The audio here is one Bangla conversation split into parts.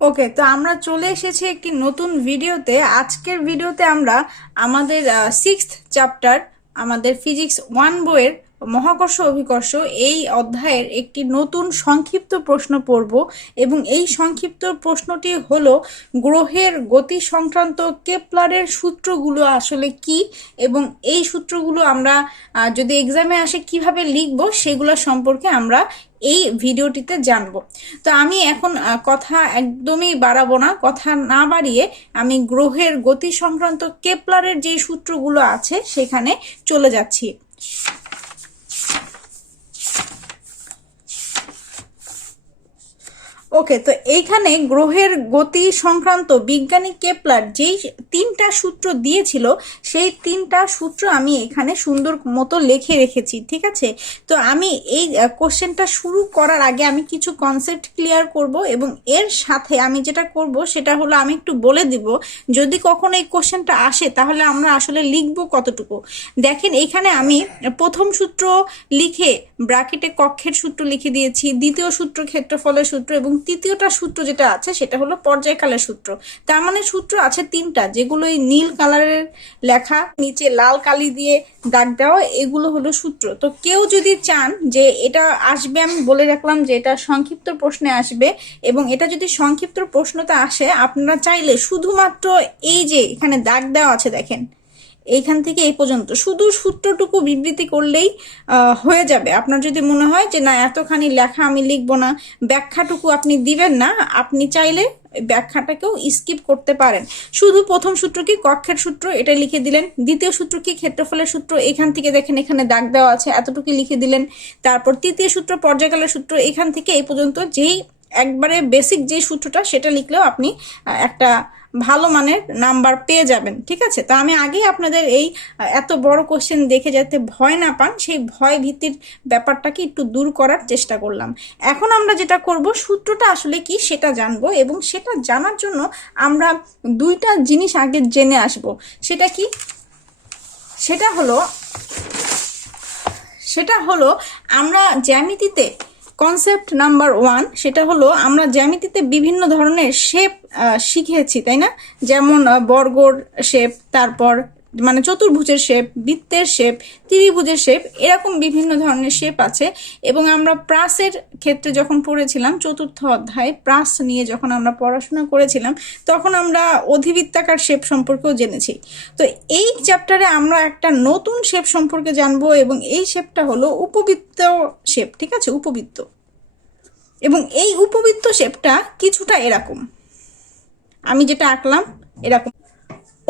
ওকে তো আমরা চলে এসেছি একটি নতুন ভিডিওতে। আজকের ভিডিওতে আমরা আমাদের সিক্স চ্যাপ্টার আমাদের ফিজিক্স ওয়ান বইয়ের মহাকর্ষ অভিকর্ষ এই অধ্যায়ের একটি নতুন সংক্ষিপ্ত প্রশ্ন পড়ব এবং এই সংক্ষিপ্ত প্রশ্নটি হলো, গ্রহের গতি সংক্রান্ত কেপলারের সূত্রগুলো আসলে কি? এবং এই সূত্রগুলো আমরা যদি এক্সামে আসে কীভাবে লিখব সেগুলো সম্পর্কে আমরা এই ভিডিওটিতে জানব। তো আমি এখন কথা একদমই বাড়াবো না, কথা না বাড়িয়ে আমি গ্রহের গতি সংক্রান্ত কেপলারের যে সূত্রগুলো আছে সেখানে চলে যাচ্ছি। ওকে তো এইখানে গ্রহের গতি সংক্রান্ত বিজ্ঞানী কেপলার যেই তিনটা সূত্র দিয়েছিল, সেই তিনটা সূত্র আমি এখানে সুন্দর মতো লিখে রেখেছি, ঠিক আছে? তো আমি এই কোশ্চেনটা শুরু করার আগে আমি কিছু কনসেপ্ট ক্লিয়ার করব এবং এর সাথে আমি যেটা করব সেটা হলো আমি একটু বলে দিব, যদি কখনো এই কোশ্চেনটা আসে তাহলে আমরা আসলে লিখব কতটুকু। দেখেন, এখানে আমি প্রথম সূত্র লিখে ব্র্যাকেটে কক্ষের সূত্র লিখে দিয়েছি, দ্বিতীয় সূত্র ক্ষেত্রফলের সূত্র এবং তৃতীয়টা সূত্র যেটা আছে, সেটা হলো পর্যায়কালের সূত্র। তার মানে সূত্র আছে তিনটা যেগুলো এই নীল কালারের লেখা, নিচে লাল কালি দিয়ে দাগ দেওয়া, এগুলো হলো সূত্র। তো কেউ যদি চান যে এটা আসবে, আমি বলে রাখলাম যে এটা সংক্ষিপ্ত প্রশ্নে আসবে, এবং এটা যদি সংক্ষিপ্ত প্রশ্নতে আসে, আপনারা চাইলে শুধুমাত্র এই যে এখানে দাগ দেওয়া আছে, দেখেন এইখান থেকে এই পর্যন্ত। শুধু সূত্রটুকু বিবৃতি করলেই হয়ে যাবে। আপনার যদি মনে হয় যে, না, এতখানি লেখা আমি লিখব না, ব্যাখ্যাটুকু আপনি দিবেন না, আপনি চাইলে ব্যাখ্যাটাকেও স্কিপ করতে পারেন। শুধু প্রথম সূত্র কি, কক্ষের সূত্র? এটা লিখে দিলেন। দ্বিতীয় সূত্র কি, ক্ষেত্রফলের সূত্র? এখান থেকে দেখেন, এখানে দাগ দেওয়া আছে এতটুকু লিখে দিলেন। তারপর তৃতীয় সূত্র, পর্যায়কালের সূত্র, এখান থেকে এই পর্যন্ত যেই, একবারে বেসিক যে সূত্রটা, সেটা লিখলেও আপনি একটা ভালো মানের নাম্বার পেয়ে যাবেন, ঠিক আছে? তো আমি আগেই আপনাদের এই এত বড় কোশ্চেন দেখে যাতে ভয় না পান, সেই ভয় ভীতির ব্যাপারটাকে একটু দূর করার চেষ্টা করলাম। এখন আমরা যেটা করব, সূত্রটা আসলে কি সেটা জানব এবং সেটা জানার জন্য আমরা দুইটা জিনিস আগে জেনে আসব। সেটা কি? সেটা হলো সেটা হলো আমরা জ্যামিতিতে কনসেপ্ট নাম্বার ওয়ান সেটা হলো আমরা জ্যামিতিতে বিভিন্ন ধরনের শেপ শিখেছি, তাই না? যেমন বর্গর শেপ তারপর মানে চতুর্ভুজের শেপ বৃত্তের শেপ ত্রিভুজের শেপ এরকম বিভিন্ন ধরনের শেপ আছে। এবং আমরা প্রাসের ক্ষেত্রে যখন পড়েছিলাম, চতুর্থ অধ্যায়, প্রাস নিয়ে যখন আমরা পড়াশোনা করেছিলাম, তখন আমরা অধিবৃত্তাকার শেপ সম্পর্কেও জেনেছি। তো এই চ্যাপ্টারে আমরা একটা নতুন শেপ সম্পর্কে জানব এবং এই শেপটা হলো উপবৃত্ত শেপ ঠিক আছে? উপবৃত্ত। এবং এই উপবৃত্ত শেপটা কিছুটা এরকম। আমি যেটা আঁকলাম, এরকম।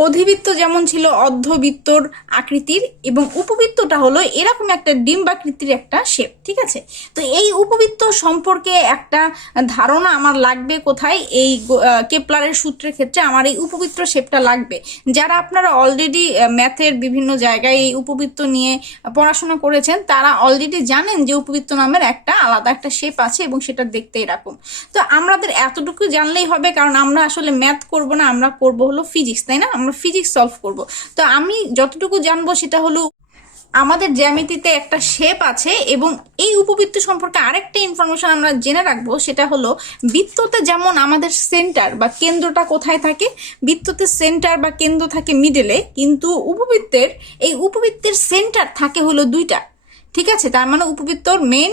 অধিবৃত্ত যেমন ছিল অর্ধবৃত্তর আকৃতির এবং উপবৃত্তটা হলো এরকম একটা ডিম্বাকৃতির একটা শেপ ঠিক আছে? তো এই উপবৃত্ত সম্পর্কে একটা ধারণা আমার লাগবে কোথায়? এই কেপলারের সূত্রের ক্ষেত্রে আমার এই উপবৃত্ত শেপটা লাগবে। যারা আপনারা অলরেডি ম্যাথের বিভিন্ন জায়গায় এই উপবৃত্ত নিয়ে পড়াশোনা করেছেন, তারা অলরেডি জানেন যে উপবৃত্ত নামের একটা আলাদা একটা শেপ আছে এবং সেটা দেখতে এরকম। তো আমাদের এতটুকু জানলেই হবে, কারণ আমরা আসলে ম্যাথ করব না, আমরা করব হলো ফিজিক্স তাই না? আমরা ফিজিক্স সলভ করব। তো আমি যতটুকু জানব সেটা হলো, আমাদের জ্যামিতিতে একটা শেপ আছে এবং এই উপবৃত্ত সম্পর্কে আরেকটা ইনফরমেশন আমরা জেনে রাখব, সেটা হলো বৃত্ততে যেমন আমাদের সেন্টার বা কেন্দ্রটা কোথায় থাকে, বৃত্ততে সেন্টার বা কেন্দ্র থাকে মিডলে কিন্তু উপবৃত্তের, এই উপবৃত্তের সেন্টার থাকে হলো দুইটা। ঠিক আছে? তার মানে উপবৃত্তর মেন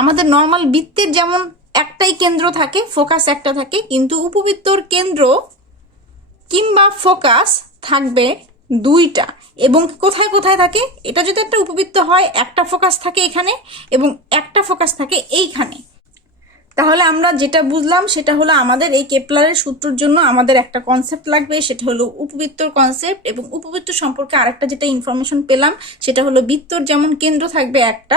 আমাদের নর্মাল বৃত্তের যেমন একটাই কেন্দ্র থাকে ফোকাস একটা থাকে, কিন্তু উপবৃত্তর কেন্দ্র কিংবা ফোকাস থাকবে দুইটা। এবং কোথায় কোথায় থাকে? এটা যদি একটা উপবৃত্ত হয়, একটা ফোকাস থাকে এখানে এবং একটা ফোকাস থাকে এইখানে। তাহলে আমরা যেটা বুঝলাম, সেটা হলো আমাদের এই কেপলারের সূত্রের জন্য আমাদের একটা কনসেপ্ট লাগবে, সেটা হলো উপবৃত্তর কনসেপ্ট এবং উপবৃত্ত সম্পর্কে আরেকটা যেটা ইনফরমেশন পেলাম, সেটা হলো বৃত্তর যেমন কেন্দ্র থাকবে একটা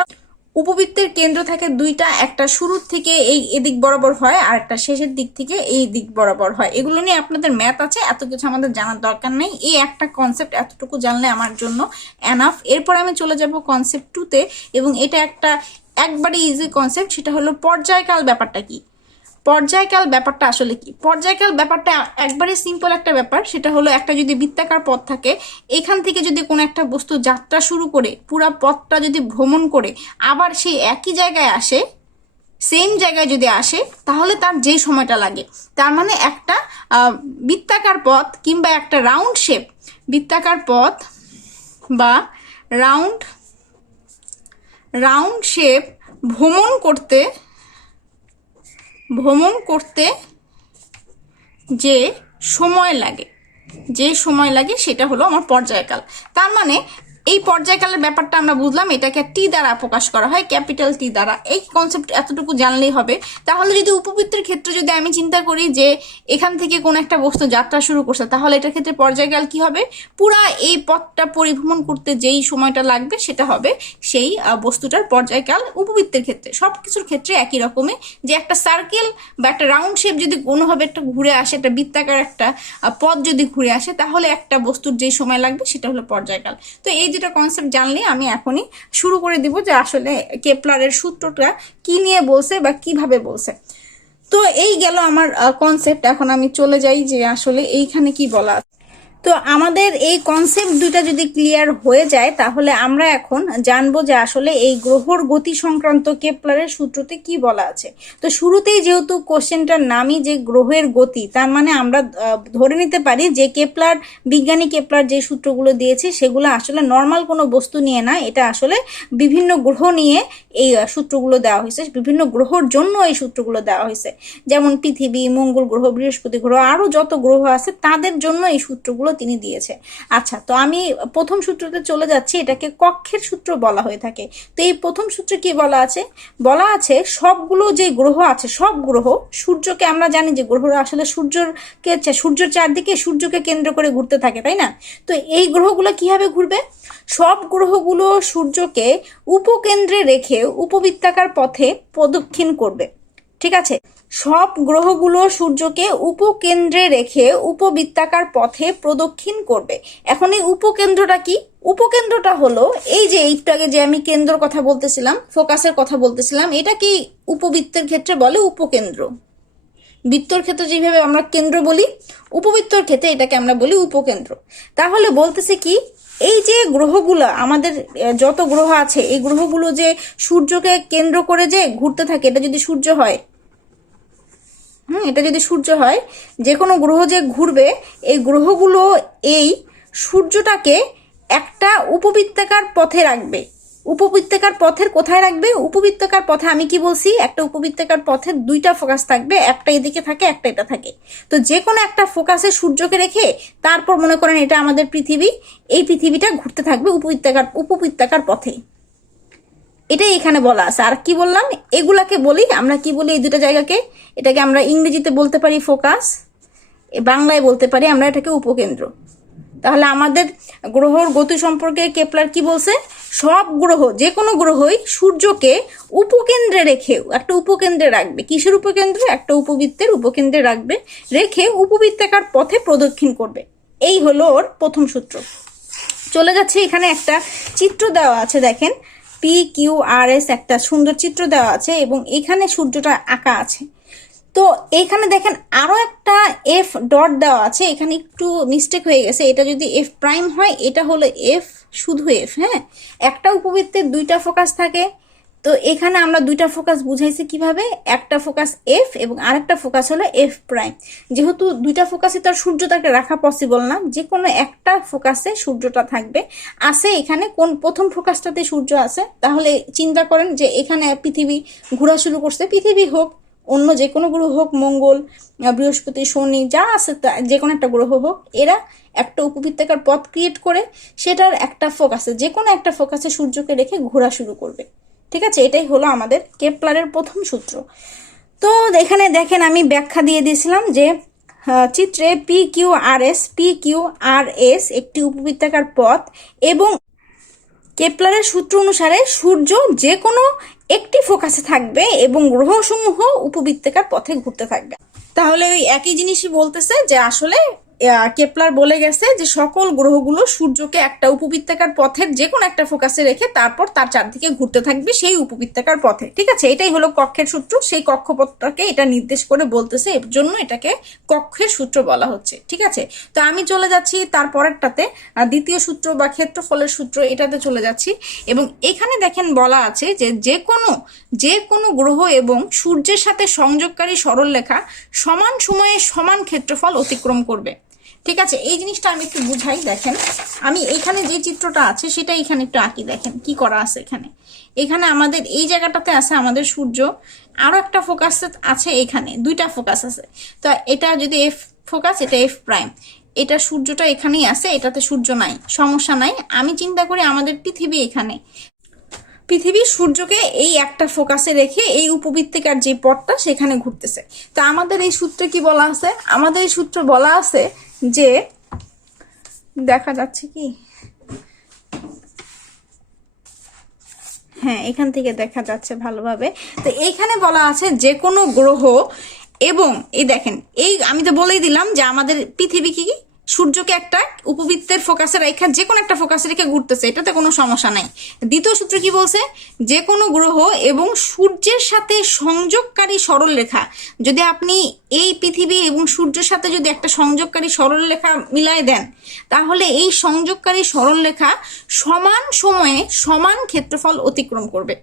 উপবৃত্তের কেন্দ্র থাকে দুইটা, একটা শুরুর থেকে এই এদিক বরাবর হয় আর একটা শেষের দিক থেকে এই দিক বরাবর হয়। এগুলো নিয়ে আপনাদের ম্যাথ আছে, এত কিছু আমাদের জানার দরকার নেই। এই একটা কনসেপ্ট এতটুকু জানলে আমার জন্য অ্যানাফ এরপর আমি চলে যাব কনসেপ্ট টুতে এবং এটা একটা একবারে ইজি কনসেপ্ট সেটা হলো পর্যায়কাল ব্যাপারটা কি? পর্যায়কাল ব্যাপারটা আসলে কি? পর্যায়কাল ব্যাপারটা একবারে সিম্পল একটা ব্যাপার, সেটা হলো একটা যদি বৃত্তাকার পথ থাকে, এখান থেকে যদি কোনো একটা বস্তু যাত্রা শুরু করে, পুরা পথটা যদি ভ্রমণ করে, আবার সেই একই জায়গায় আসে সেম জায়গায় যদি আসে, তাহলে তার যেই সময়টা লাগে। তার মানে একটা বৃত্তাকার পথ কিংবা একটা রাউন্ড শেপ বৃত্তাকার পথ বা রাউন্ড রাউন্ড শেপ ভ্রমণ করতে ভ্রমণ করতে যে সময় লাগে যে সময় লাগে সেটা হলো আমার পর্যায়কাল। তার মানে এই পর্যায়কালের ব্যাপারটা আমরা বুঝলাম, এটাকে টি দ্বারা প্রকাশ করা হয়, ক্যাপিটাল টি দ্বারা। এই কনসেপ্ট এতটুকু জানলেই হবে। তাহলে যদি উপবৃত্তের ক্ষেত্রে যদি আমি চিন্তা করি যে এখান থেকে কোন একটা বস্তু যাত্রা শুরু করছে, তাহলে এটার ক্ষেত্রে পর্যায়কাল কি হবে? পুরা এই পথটা পরিভ্রমণ করতে যেই সময়টা লাগবে সেটা হবে সেই বস্তুটার পর্যায়কাল উপবৃত্তের ক্ষেত্রে। সব কিছুর ক্ষেত্রে একই রকমে যে একটা সার্কেল বা একটা রাউন্ড শেপ যদি কোনোভাবে একটা ঘুরে আসে, একটা বৃত্তাকার একটা পথ যদি ঘুরে আসে, তাহলে একটা বস্তুর যেই সময় লাগবে সেটা হলো পর্যায়কাল। তো এই দুটো কনসেপ্ট জানলে, আমি এখনই শুরু করে দিব যে আসলে কেপলারের সূত্রটা কি নিয়ে বলছে বা কীভাবে বলছে। তো এই গেল আমার কনসেপ্ট এখন আমি চলে যাই যে আসলে এইখানে কি বলা তো আমাদের এই কনসেপ্ট দুইটা যদি ক্লিয়ার হয়ে যায়, তাহলে আমরা এখন জানব যে আসলে এই গ্রহর গতি সংক্রান্ত কেপলারের সূত্রতে কি বলা আছে। তো শুরুতেই যেহেতু কোশ্চেনটার নামই যে গ্রহের গতি, তার মানে আমরা ধরে নিতে পারি যে কেপলার, বিজ্ঞানী কেপলার যে সূত্রগুলো দিয়েছে, সেগুলো আসলে নর্মাল কোনো বস্তু নিয়ে না, এটা আসলে বিভিন্ন গ্রহ নিয়ে এই সূত্রগুলো দেওয়া হয়েছে, বিভিন্ন গ্রহর জন্য এই সূত্রগুলো দেওয়া হয়েছে। যেমন পৃথিবী, মঙ্গল গ্রহ, বৃহস্পতি গ্রহ আরও যত গ্রহ আছে, তাদের জন্য এই সূত্রগুলো তিনি দিয়েছে। আচ্ছা তো আমি প্রথম সূত্রতে চলে যাচ্ছি, এটাকে কক্ষের সূত্র বলা হয়ে থাকে। তো এই প্রথম সূত্রে কি বলা আছে? বলা আছে সবগুলো যে গ্রহ আছে, সব গ্রহ সূর্যকে, আমরা জানি যে গ্রহরা আসলে সূর্যকে সূর্যের চারদিকে সূর্যকে কেন্দ্র করে ঘুরতে থাকে, তাই না? তো এই গ্রহগুলো কীভাবে ঘুরবে? সব গ্রহগুলো সূর্যকে উপকেন্দ্রে রেখে উপবৃত্তাকার পথে প্রদক্ষিণ করবে। ঠিক আছে? সব গ্রহগুলো সূর্যকে উপকেন্দ্রে রেখে উপবৃত্তাকার পথে প্রদক্ষিণ করবে। এখন এই উপকেন্দ্রটা কি? উপকেন্দ্রটা হলো এই যে একটু আগে যে আমি কেন্দ্রর কথা বলতেছিলাম, ফোকাসের কথা বলতেছিলাম, এটা কি উপবৃত্তের ক্ষেত্রে বলে উপকেন্দ্র? বৃত্তর ক্ষেত্রে যেভাবে আমরা কেন্দ্র বলি, উপবৃত্তর ক্ষেত্রে এটাকে আমরা বলি উপকেন্দ্র। তাহলে বলতেছে কি, এই যে গ্রহগুলো, আমাদের যত গ্রহ আছে, এই গ্রহগুলো যে সূর্যকে কেন্দ্র করে যে ঘুরতে থাকে, এটা যদি সূর্য হয় হুম, এটা যদি সূর্য হয় যে কোনো গ্রহ যে ঘুরবে, এই গ্রহগুলো এই সূর্যটাকে একটা উপবৃত্তাকার পথে রাখবে। উপবৃত্তাকার পথের কোথায় রাখবে? উপবৃত্তাকার পথে আমি কি বলছি? একটা উপবৃত্তাকার পথের দুইটা ফোকাস থাকবে, একটা এদিকে থাকে, একটা এটা থাকে। তো যে কোনো একটা ফোকাসে সূর্যকে রেখে তারপর মনে করেন এটা আমাদের পৃথিবী, এই পৃথিবীটা ঘুরতে থাকবে উপবৃত্তাকার উপবৃত্তাকার পথে। এটাই এখানে বলা আছে। আর কি বললাম? এগুলাকে বলি, আমরা কি বলি এই দুটো জায়গাকে? এটাকে আমরা ইংরেজিতে বলতে পারি ফোকাস বাংলায় বলতে পারি আমরা এটাকে উপকেন্দ্র। তাহলে আমাদের গ্রহর গতি সম্পর্কে কেপলার কি বলছে? সব গ্রহ যে কোনো গ্রহই সূর্যকে উপকেন্দ্রে রেখে, একটা উপকেন্দ্রে রাখবে। কিসের উপকেন্দ্রে? একটা উপবৃত্তের উপকেন্দ্রে রাখবে। রেখে উপবৃত্তাকার পথে প্রদক্ষিণ করবে। এই হলো ওর প্রথম সূত্র। চলে যাচ্ছে এখানে একটা চিত্র দেওয়া আছে, দেখেন। পি কিউ আর এস একটা সুন্দর চিত্র দেওয়া আছে এবং এখানে সূর্যটা আঁকা আছে। তো এখানে দেখেন আরও একটা এফ ডট দেওয়া আছে, এখানে একটু মিস্টেক হয়ে গেছে। এটা যদি এফ প্রাইম হয়, এটা হলো এফ শুধু এফ হ্যাঁ? একটা উপবৃত্তের দুইটা ফোকাস থাকে তো এখানে আমরা দুইটা ফোকাস বুঝাইছি কীভাবে, একটা ফোকাস এফ এবং আরেকটা ফোকাস হলো এফ প্রাইম যেহেতু দুইটা ফোকাসে তো আর সূর্যটাকে রাখা পসিবল না যে কোনো একটা ফোকাসে সূর্যটা থাকবে। আছে এখানে কোন প্রথম ফোকাসটাতে সূর্য আছে, তাহলে চিন্তা করেন যে এখানে পৃথিবী ঘোরা শুরু করছে, পৃথিবী হোক, অন্য যে কোনো গ্রহ হোক, মঙ্গল বৃহস্পতি, শনি, যা আছে তা যে কোনো একটা গ্রহ হোক, এরা একটা উপবৃত্তাকার পথ ক্রিয়েট করে, সেটার একটা ফোকাসে যে কোনো একটা ফোকাসে সূর্যকে রেখে ঘোরা শুরু করবে। ঠিক আছে? এটাই হলো আমাদের কেপলারের প্রথম সূত্র। তো এখানে দেখেন আমি ব্যাখ্যা দিয়ে দিয়েছিলাম যে চিত্রে P Q R S P Q R S একটি উপবৃত্তাকার পথ এবং কেপলারের সূত্র অনুসারে সূর্য যে কোনো একটি ফোকাসে থাকবে এবং গ্রহসমূহ উপবৃত্তাকার পথে ঘুরতে থাকবে। তাহলে ওই একই জিনিসই বলতেছে যে আসলে কেপলার বলে গেছে যে সকল গ্রহগুলো সূর্যকে একটা উপবৃত্তাকার পথের যে কোনো একটা ফোকাসে রেখে তারপর তার চারদিকে ঘুরতে থাকবে সেই উপবৃত্তাকার পথে। ঠিক আছে? এটাই হলো কক্ষের সূত্র। সেই কক্ষপথটাকে এটা নির্দেশ করে বলতেছে। এর জন্য এটাকে কক্ষের সূত্র বলা হচ্ছে। ঠিক আছে? তো আমি চলে যাচ্ছি তারপরেরটাতে দ্বিতীয় সূত্র বা ক্ষেত্রফলের সূত্র এটাতে চলে যাচ্ছি। এবং এখানে দেখেন বলা আছে যে যে কোনো যে কোনো গ্রহ এবং সূর্যের সাথে সংযোগকারী সরলরেখা সমান সময়ে সমান ক্ষেত্রফল অতিক্রম করবে। ঠিক আছে, এই জিনিসটা আমি একটু বুঝাই, দেখেন। আমি এইখানে যে চিত্রটা আছে, সেটা এখানে একটু আঁকি, দেখেন কি করা আছে এখানে। এখানে আমাদের, এই জায়গাটাতে আছে আমাদের সূর্য। আরও একটা ফোকাস আছে এখানে, দুইটা ফোকাস আছে। তো এটা যদি এফ ফোকাস এটা এফ প্রাইম এটা সূর্যটা এখানেই আছে, এটাতে সূর্য নাই, সমস্যা নাই। আমি চিন্তা করি আমাদের পৃথিবী এখানে। পৃথিবী সূর্যকে এই একটা ফোকাসে রেখে এই উপবৃত্তিকার যে পথটা, সেখানে ঘুরতেছে। তো আমাদের এই সূত্রে কি বলা আছে? আমাদের এই সূত্রে বলা আছে যে দেখা যাচ্ছে কি? হ্যাঁ এখান থেকে দেখা যাচ্ছে ভালোভাবে। তো এইখানে বলা আছে যে কোনো গ্রহ এবং এই দেখেন, এই আমি তো বলেই দিলাম যে আমাদের পৃথিবী কি? সূর্যকে একটা উপবৃত্তের ফোকাসে রেখে যে কোনো একটা ফোকাসে রেখে ঘুরতেছে, এটাতে কোনো সমস্যা নাই। দ্বিতীয় সূত্র কি বলছে? যে কোনো গ্রহ এবং সূর্যের সাথে সংযোগকারী সরল রেখা। যদি আপনি এই পৃথিবী এবং সূর্যের সাথে যদি একটা সংযোগকারী সরল রেখা মিলায় দেন, তাহলে এই সংযোগকারী সরল রেখা সমান সময়ে সমান ক্ষেত্রফল অতিক্রম করবে।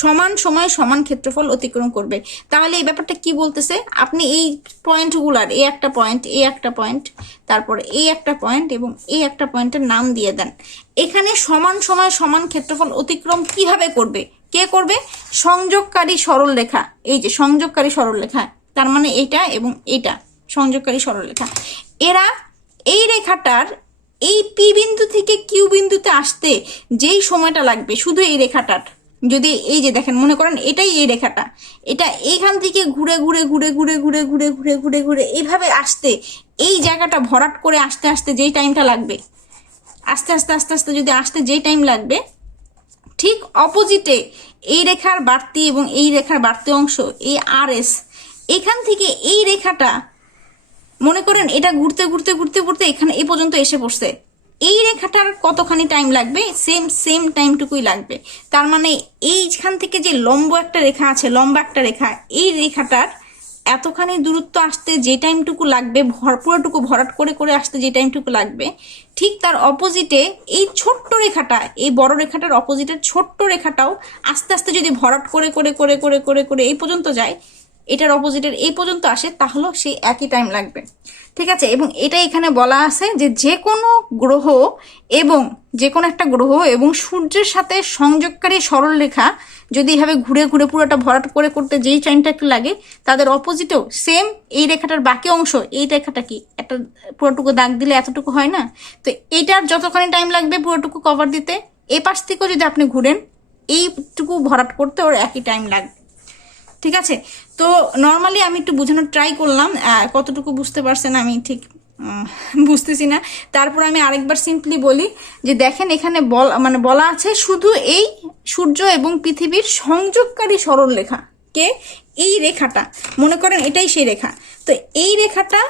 সমান সময়ে সমান ক্ষেত্রফল অতিক্রম করবে। তাহলে এই ব্যাপারটা কি বলতেছে? আপনি এই পয়েন্টগুলার এই একটা পয়েন্ট এই একটা পয়েন্ট তারপর এই একটা পয়েন্ট এবং এই একটা পয়েন্টের নাম দিয়ে দেন। এখানে সমান সময়ে সমান ক্ষেত্রফল অতিক্রম কীভাবে করবে? কে করবে? সংযোগকারী সরল রেখা। এই যে সংযোগকারী সরল রেখা, তার মানে এইটা এবং এটা। সংযোগকারী সরল রেখা। এরা এই রেখাটার এই পি বিন্দু থেকে কিউ বিন্দুতে আসতে যেই সময়টা লাগবে, শুধু এই রেখাটার। যদি এই যে দেখেন, মনে করেন এটাই এই রেখাটা। এটা এইখান থেকে ঘুরে ঘুরে ঘুরে ঘুরে ঘুরে ঘুরে ঘুরে ঘুরে ঘুরে এইভাবে আসতে এই জায়গাটা ভরাট করে আসতে আসতে যেই টাইমটা লাগবে, আস্তে আস্তে আস্তে আস্তে যদি আসতে যেই টাইম লাগবে, ঠিক অপোজিটে এই রেখার বাড়তি এবং এই রেখার বাড়তি অংশ, এই আর এস এখান থেকে এই রেখাটা, মনে করেন এটা ঘুরতে ঘুরতে ঘুরতে ঘুরতে এখানে এ পর্যন্ত এসে পড়ছে। এই রেখাটার কতখানি টাইম লাগবে? সেম সেম টাইমটুকুই লাগবে। তার মানে এইখান থেকে যে লম্ব একটা রেখা আছে, লম্বা একটা রেখা, এই রেখাটার এতখানি দূরত্ব আসতে যে টাইমটুকু লাগবে, ভরপুরটুকু ভরাট করে করে আসতে যে টাইমটুকু লাগবে, ঠিক তার অপোজিটে এই ছোট্ট রেখাটা, এই বড় রেখাটার অপোজিটের ছোট্ট রেখাটাও আস্তে আস্তে যদি ভরাট করে করে করে করে করে করে এই পর্যন্ত যায় এটার অপোজিটের এই পর্যন্ত আসে, তাহলেও সেই একই টাইম লাগবে। ঠিক আছে? এবং এটা এখানে বলা আছে যে যে কোনো গ্রহ এবং যে কোনো একটা গ্রহ এবং সূর্যের সাথে সংযোগকারী সরল রেখা যদি এভাবে ঘুরে ঘুরে পুরোটা ভরাট করে করতে যেই টাইমটা একটু লাগে, তাদের অপোজিটেও সেম এই রেখাটার বাকি অংশ, এই রেখাটা কি? একটা পুরোটুকু দাগ দিলে এতটুকু হয় না? তো এইটার যতখানি টাইম লাগবে পুরোটুকু কভার দিতে এ পাশ থেকেও যদি আপনি ঘুরেন, এইটুকু ভরাট করতে ওর একই টাইম লাগবে। ঠিক আছে? তো নর্মালি আমি একটু বোঝানোর ট্রাই করলাম কতটুকু বুঝতে পারছেন আমি ঠিক বুঝতেছি না। তারপর আমি আরেকবার সিম্পলি বলি যে দেখেন এখানে বল মানে বলা আছে শুধু এই সূর্য এবং পৃথিবীর সংযোগকারী সরল রেখা কে? এই রেখাটা। মনে করেন এটাই সেই রেখা। তো এই রেখাটা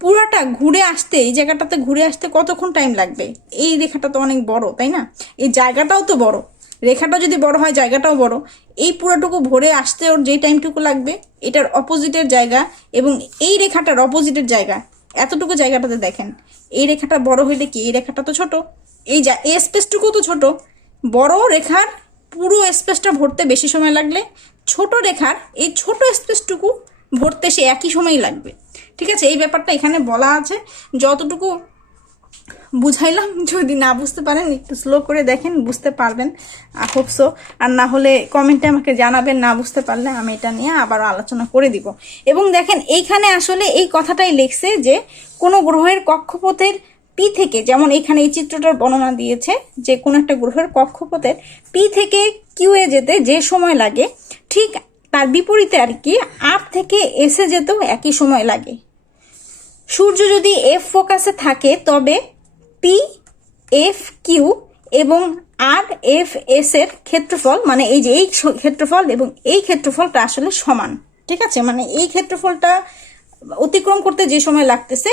পুরাটা ঘুরে আসতে, এই জায়গাটাতে ঘুরে আসতে কতক্ষণ টাইম লাগবে? এই রেখাটা তো অনেক বড়, তাই না? এই জায়গাটাও তো বড়। রেখাটা যদি বড় হয়, জায়গাটাও বড়। এই পুরোটুকু ভরে আসতে ওর যেই টাইমটুকু লাগবে, এটার অপোজিটের জায়গা এবং এই রেখাটার অপোজিটের জায়গা। এতটুকু জায়গাটাতে দেখেন। এই রেখাটা বড় হইলে কি? এই রেখাটা তো ছোট। এই যা এই স্পেসটুকু তো ছোট। বড় রেখার পুরো স্পেসটা ভরতে বেশি সময় লাগলে, ছোট রেখার এই ছোট স্পেসটুকু ভরতে সে একই সময়ই লাগবে। ঠিক আছে? এই ব্যাপারটা এখানে বলা আছে। যতটুকু বুঝাইলাম, যদি না বুঝতে পারেন, একটু স্লো করে দেখেন, বুঝতে পারবেন। হোপসো আর না হলে কমেন্টে আমাকে জানাবেন, না বুঝতে পারলে আমি এটা নিয়ে আবার আলোচনা করে দিব। এবং দেখেন, এইখানে আসলে এই কথাটাই লিখছে যে, কোনো গ্রহের কক্ষপথের পি থেকে, যেমন এখানে এই চিত্রটার বর্ণনা দিয়েছে যে, কোনো একটা গ্রহের কক্ষপথের পি থেকে কিউ এ যেতে যে সময় লাগে, ঠিক তার বিপরীতে আর কি আপ থেকে এসে যেতেও একই সময় লাগে। সূর্য যদি এফ ফোকাসে থাকে, তবে পি এফ কিউ এবং আর এফ এস এর ক্ষেত্রফল মানে এই যে এই ক্ষেত্রফল এবং এই ক্ষেত্রফলটা আসলে সমান, ঠিক আছে? মানে এই ক্ষেত্রফলটা অতিক্রম করতে যে সময় লাগতেছে,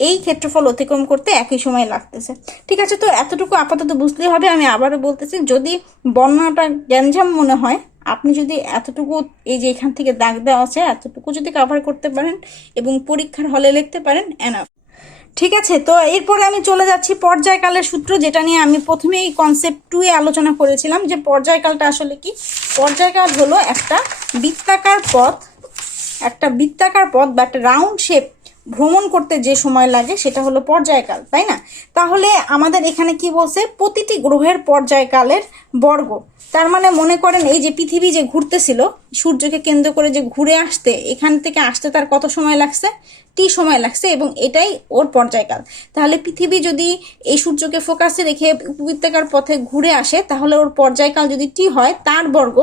এই ক্ষেত্রফল অতিক্রম করতে একই সময় লাগতেছে। ঠিক আছে? তো এতটুকু আপাতত বুঝতেই হবে। আমি আবারও বলতেছি, যদি বর্ণনাটা গ্যাঞ্জাম মনে হয় আপনি যদি এতটুকু এই যে এখান থেকে দাগ দেওয়া আছে, এতটুকু যদি কভার করতে পারেন এবং পরীক্ষার হলে লিখতে পারেন এনাফ ঠিক আছে, তো এরপরে আমি চলে যাচ্ছি পর্যায়কালের সূত্র, যেটা নিয়ে আমি প্রথমেই কনসেপ্ট টুয়ে আলোচনা করেছিলাম যে পর্যায়কালটা আসলে কি। পর্যায়কাল হলো একটা বৃত্তাকার পথ, একটা বৃত্তাকার পথ বা একটা রাউন্ড শেপ ভ্রমণ করতে যে সময় লাগে সেটা হলো পর্যায়কাল, তাই না? তাহলে আমাদের এখানে কি বলছে? প্রতিটি গ্রহের পর্যায়কালের বর্গ। তার মানে মনে করেন এই যে পৃথিবী যে ঘুরতেছিল, সূর্যকে কেন্দ্র করে যে ঘুরে আসতে, এখান থেকে আসতে তার কত সময় লাগছে? টি সময় লাগছে এবং এটাই ওর পর্যায়কাল। তাহলে পৃথিবী যদি এই সূর্যকে ফোকাসে রেখে উপবৃত্তাকার পথে ঘুরে আসে, তাহলে ওর পর্যায়কাল যদি টি হয়, তার বর্গ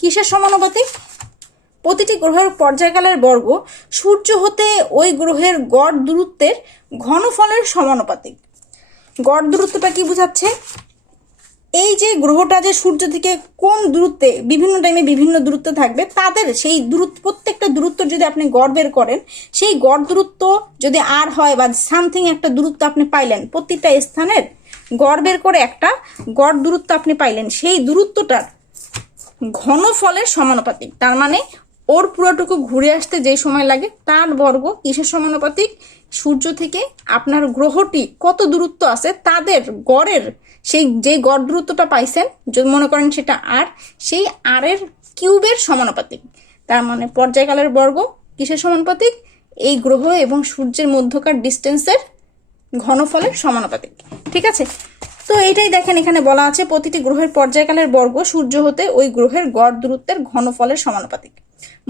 কিসের সমানুপাতিক? প্রতিটি গ্রহের পর্যায়কালের বর্গ, সূর্য হতে ওই গ্রহের গড় দূরত্বের ঘনফলের সমানুপাতিক। গড় দূরত্বটা কি বোঝাচ্ছে? এই যে গ্রহটা যে সূর্য থেকে কোন দূরত্বে, বিভিন্ন টাইমে বিভিন্ন দূরত্বে থাকবে, তাদের সেই দূরত্ব, প্রত্যেকটা দূরত্ব যদি আপনি গড় বের করেন, সেই গড় দূরত্ব যদি আর হয় বা সামথিং একটা দূরত্ব আপনি পাইলেন, প্রতিটা স্থানের গড় বের করে একটা গড় দূরত্ব আপনি পাইলেন, সেই দূরত্বটার ঘনফলের সমানুপাতিক। তার মানে ওর পুরোটুকু ঘুরে আসতে যে সময় লাগে, তার বর্গ কিসের সমানুপাতিক? সূর্য থেকে আপনার গ্রহটি কত দূরত্ব আছে? তাদের গড়ের সেই যে গড় দূরত্বটা পাইছেন, যদি মনে করেন সেটা আর, সেই আর এর কিউবের সমানুপাতিক। তার মানে পর্যায়কালের বর্গ কিসের সমানুপাতিক? এই গ্রহ এবং সূর্যের মধ্যকার ডিস্টেন্সের ঘনফলের সমানুপাতিক। ঠিক আছে? তো এইটাই দেখেন, এখানে বলা আছে প্রতিটি গ্রহের পর্যায়কালের বর্গ সূর্য হতে ওই গ্রহের গড় দূরত্বের ঘনফলের সমানুপাতিক।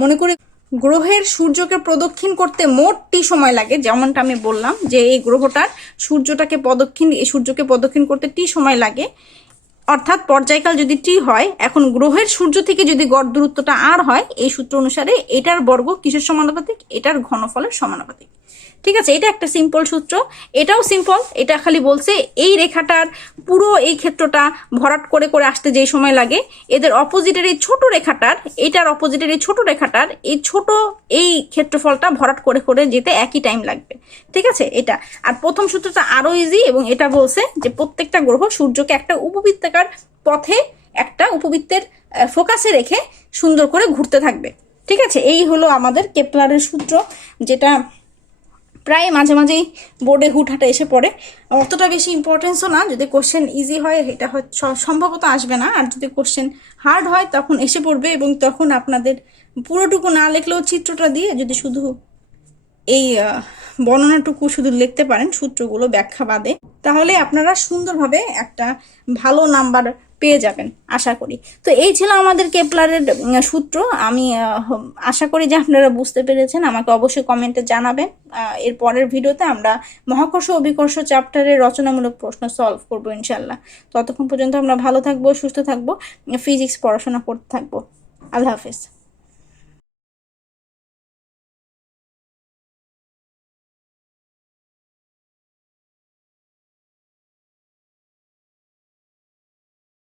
মনে করি গ্রহের সূর্যকে প্রদক্ষিণ করতে মোটটি সময় লাগে, যেমনটা আমি বললাম যে এই গ্রহটার সূর্যটাকে প্রদক্ষিণ এই সূর্যকে প্রদক্ষিণ করতে টি সময় লাগে। অর্থাৎ পর্যায়কাল যদি টি হয়, এখন গ্রহের সূর্য থেকে যদি গড় দূরত্বটা আর হয়, এই সূত্র অনুসারে এটার বর্গ কিসের সমানুপাতিক? এটার ঘনফলের সমানুপাতিক। ঠিক আছে, এটা একটা সিম্পল সূত্র, এটাও সিম্পল এটা খালি বলছে এই রেখাটার পুরো এই ক্ষেত্রটা ভরাট করে করে আসতে যে সময় লাগে, এদের অপোজিটের এই ছোট রেখাটার, এটার অপোজিটের এই ছোট রেখাটার, এই ছোট এই ক্ষেত্রফলটা ভরাট করে করে যেতে একই টাইম লাগবে, ঠিক আছে, এটা। আর প্রথম সূত্রটা আরও ইজি এবং এটা বলছে যে প্রত্যেকটা গ্রহ সূর্যকে একটা উপবৃত্তাকার পথে একটা উপবৃত্তের ফোকাসে রেখে সুন্দর করে ঘুরতে থাকবে, ঠিক আছে, এই হলো আমাদের কেপলারের সূত্র, যেটা প্রায় মাঝে মাঝেই বোর্ডে হুটহাটা এসে পড়ে। অতটা বেশি ইম্পর্টেন্সও না, যদি কোশ্চেন ইজি হয়, এটা সম্ভবত আসবে না। আর যদি কোশ্চেন হার্ড হয়, তখন এসে পড়বে এবং তখন আপনাদের পুরোটুকু না লিখলেও চিত্রটা দিয়ে যদি শুধু এই বর্ণনাটুকু শুধু লিখতে পারেন সূত্রগুলো ব্যাখ্যা বাদে, তাহলে আপনারা সুন্দরভাবে একটা ভালো নাম্বার পেয়ে যাবেন, আশা করি। তো এই ছিল আমাদের কেপলারের সূত্র। আমি আশা করি যে আপনারা বুঝতে পেরেছেন। আমাকে অবশ্যই কমেন্টে জানাবেন। এর পরের ভিডিওতে আমরা মহাকর্ষ অভিকর্ষ চ্যাপ্টারের রচনামূলক প্রশ্ন সলভ করব ইনশাল্লাহ ততক্ষণ পর্যন্ত আমরা ভালো থাকব, সুস্থ থাকব, ফিজিক্স পড়াশোনা করতে থাকব। আল্লাহ হাফেজ।